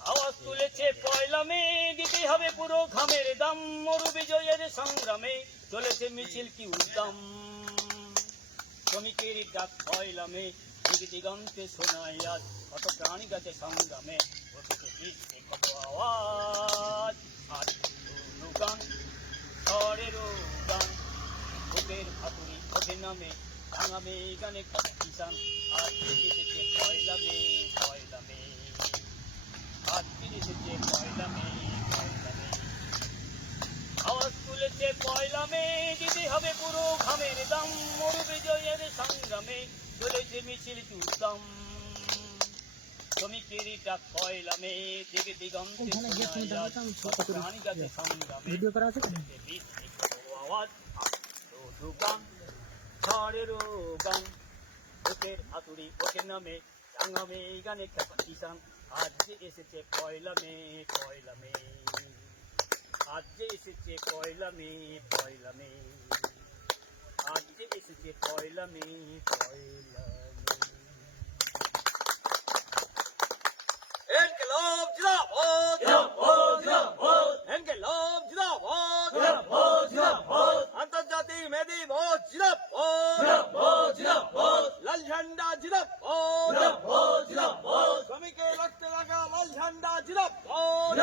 আওয়াজ তুলেছে পয়লা মে দিতে হবে পুরো ঘামের দাম মরু বিজয়ের সংগ্রামে চলেছে মিছিল কি উদ্দাম শ্রমিকের ডাক পয়লা মে দিক দিগন্তে শোনায় কত প্রাণী গাছে সংগ্রামে ওদিকে আওয়াজ। আজ গান ঝড়েরও গান হাতুড়ি ওঠে নামে গানে আজ এসেছে পয়লা মে পয়লা মে আজ এসেছে পয়লা মে পয়লা মে আওয়াজ তুলেছে পয়লা মে দিতে হবে পুরো ঘামের দাম। মরু বিজয়ের সংগ্রামে চলেছে মিছিল চুতাম শ্রমিকের ডাক পয়লা মে দিকে দিগন্তে। প্রাণী গাছে সংগ্রামে ভিডিও করা আছে? আওয়াজ শুধু ঝড়েরও গান বুকের হাতুড়ি ওঠে নামে রাঙামে গানে খেপা কিষান আজ এসেছে পয়লা মে পয়লা মে আজ যে এসেছে পয়লা মে পয়লা মে আজ যে এসেছে পয়লা মে পয়লা মে ইনকিলাব জিন্দাবাদ জিন্দাবাদ, জিন্দাবাদ। ইনকিলাব জিন্দাবাদ জিন্দাবাদ, জিন্দাবাদ। আন্তর্জাতিক মেদি দিবস জিন্দাবাদ জিন্দাবাদ, জিন্দাবাদ। লাল ঝান্ডা জিন্দাবাদ জিন্দাবাদ, জিন্দাবাদ। শ্রমিকের রক্তে লাগা লাল ঝান্ডা জিন্দাবাদ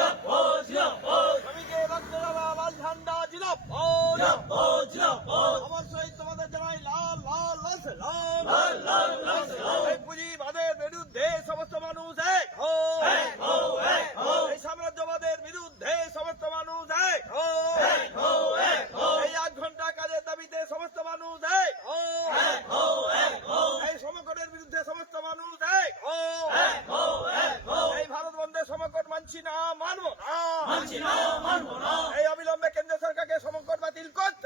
মানছি না মানব না। মানছি না মানব না। এই অবিলম্বে কেন্দ্র সরকারকে সমগ্র বাতিল করতে